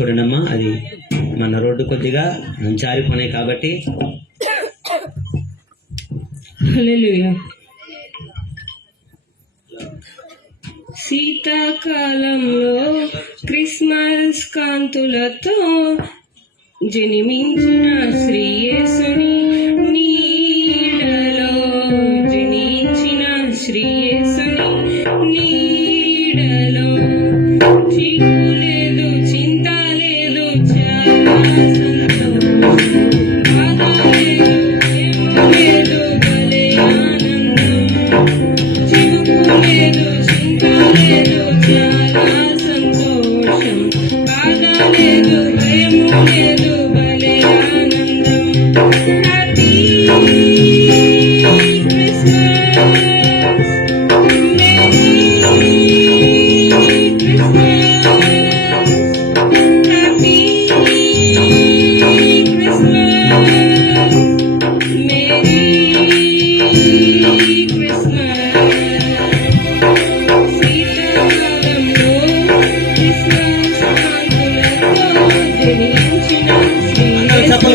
చూడనమ్మా అది మన రోడ్డు కొద్దిగా జారిపోయినాయి కాబట్టి. శీతాకాలంలో క్రిస్మస్ కాంతులతో జనిమించిన శ్రీయేసుని Thank you.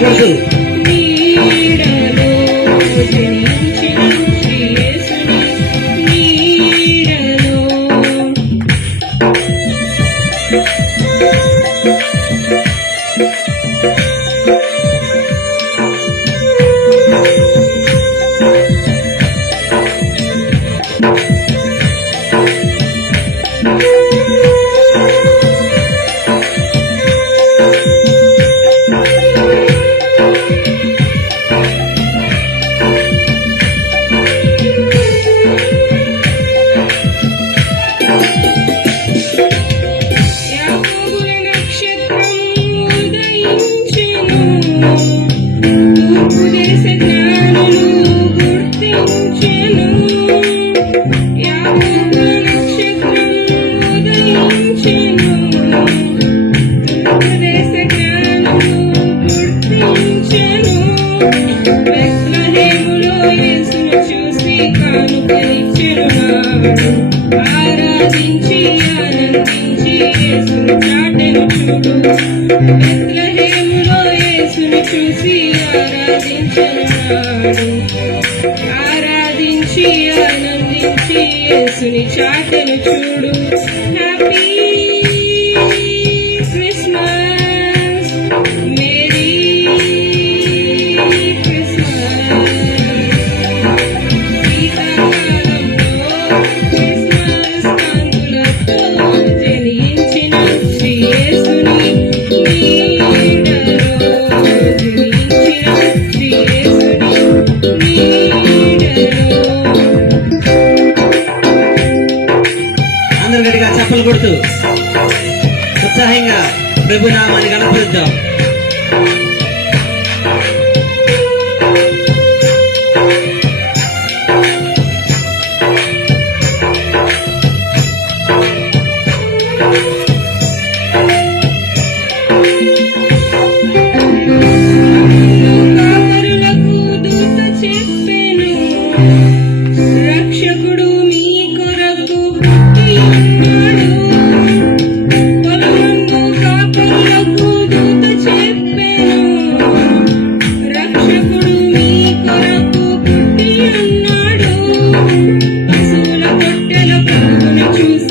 Hey! ఆరాధించి ఆనందించి యేసును చాటెను చూడు. బెత్లహేములో కొడుతూ ఉత్సాహంగా ప్రభునామాన్ని కనపరుద్దాం meu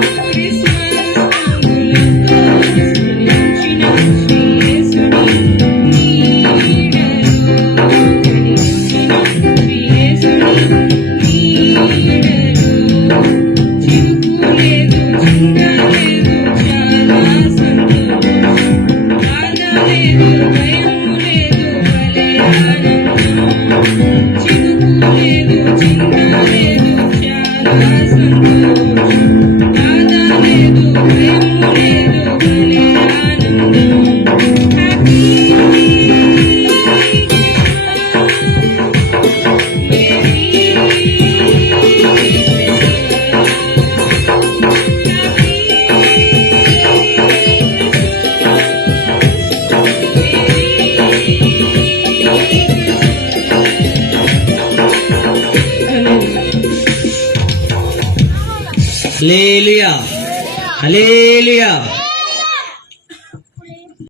Thank you. Hallelujah hallelujah